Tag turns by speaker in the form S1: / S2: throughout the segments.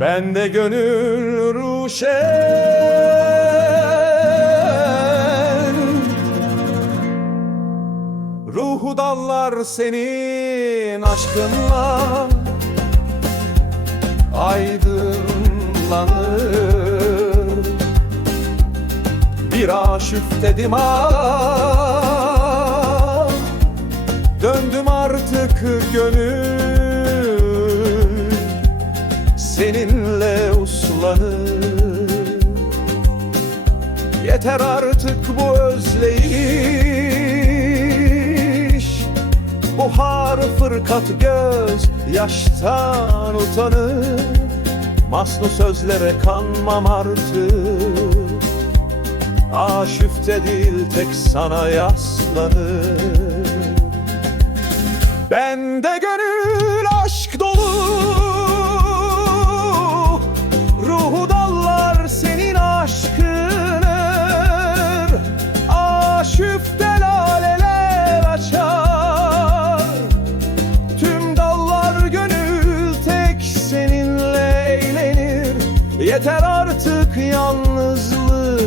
S1: Ben de gönül ruşen. Ruhu dallar senin aşkınla. Aydınlanır. Bir aşık dedim ah. Döndüm artık gönül uslanır Yeter artık bu özleyiş. Buhar fırkat göz yaştan utanır. Masnu sözlere kanmam artık. Aşıfte değil tek sana yaslanır Yeter artık yalnızlık.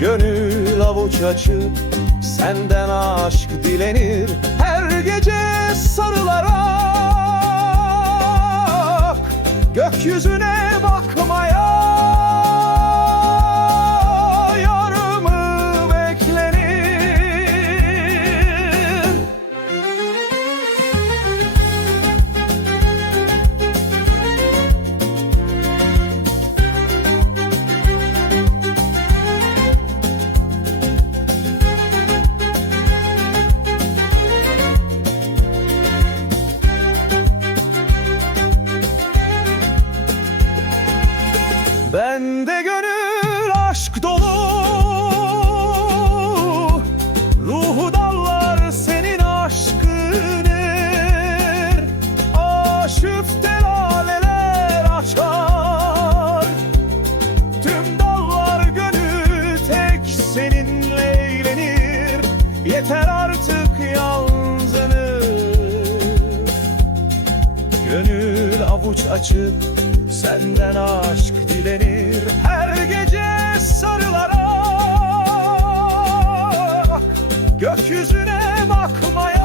S1: Gönül avuç açıp senden aşk dilenir. Her gece sarılarak gökyüzüne Bende gönül aşk dolu Ruhu dallar avuç açıp senden aşk dilenir. Her gece sarılarak gökyüzüne bakmaya